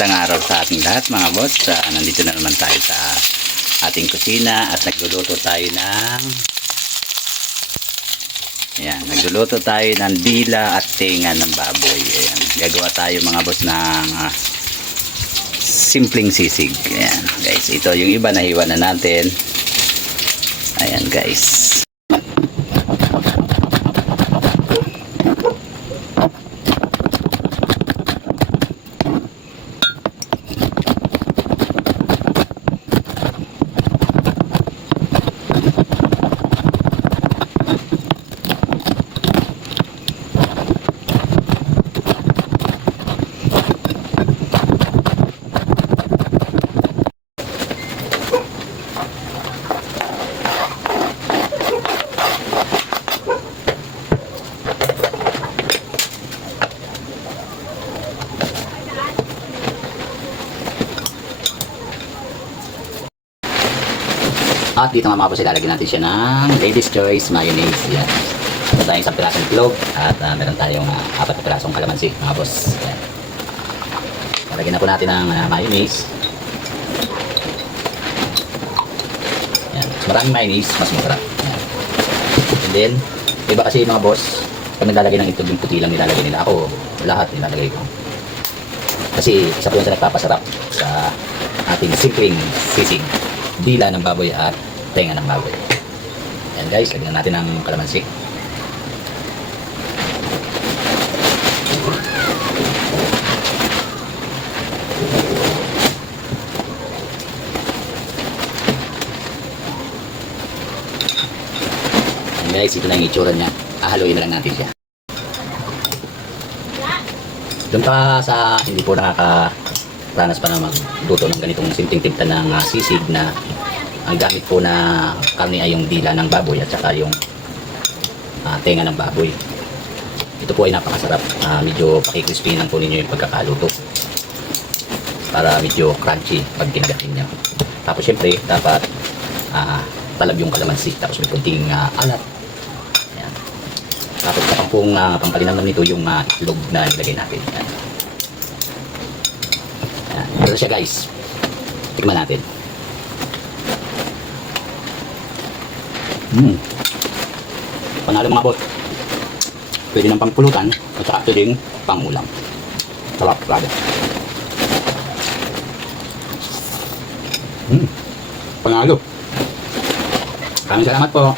Magandang araw sa ating lahat mga boss. Nandito na naman tayo sa ating kusina at nagluluto tayo ng nagluluto tayo ng dila at tinga ng baboy. Ayan. Gagawa tayo mga boss ng simpleng sisig. Ayan guys, ito yung iba nahiwa na natin. Ayan guys. At dito nga mga boss, ilalagyan natin siya ng Lady's Choice Mayonnaise. Yan. Meron tayong isang pirasong itlog at meron tayong 4 na pirasong kalamansi mga boss. Yan. Lalagyan na po natin ng mayonnaise. Yan. Mas maraming mayonnaise, mas masarap. Yan. And then, iba kasi mga boss, pag naglalagay ng itlog yung puti lang nilalagay nila. Ako, lahat nilalagay ko. Kasi isa po yun sa nagpapasarap sa ating simpleng sisig, dila ng baboy at tenga ng baboy. Ayan guys, lagyan natin ng kalamansi. Ayan guys, ito na yung itsura niya. Haluin na lang natin siya. Doon pa sa hindi po nakakaranas pa na magluto ng ganitong simpleng timpla ng sisig na ang gamit po na karne ay yung dila ng baboy at saka yung tenga ng baboy. Ito po ay napakasarap. Medyo pakikrispy lang po ninyo yung pagkakaluto para medyo crunchy pag ginagatin nyo. Tapos syempre dapat talab yung kalamansi, tapos may kunting alat. Ayan. Tapos kapampong pampalinamnam nito yung itlog na nilagay natin. Ayan. Ayan. Ito siya guys, tikman natin. Panalo mga bot. Pwede ng pangpulutan at saka pwedeng pangulam. Sarap talaga. Panalo. Maraming salamat po.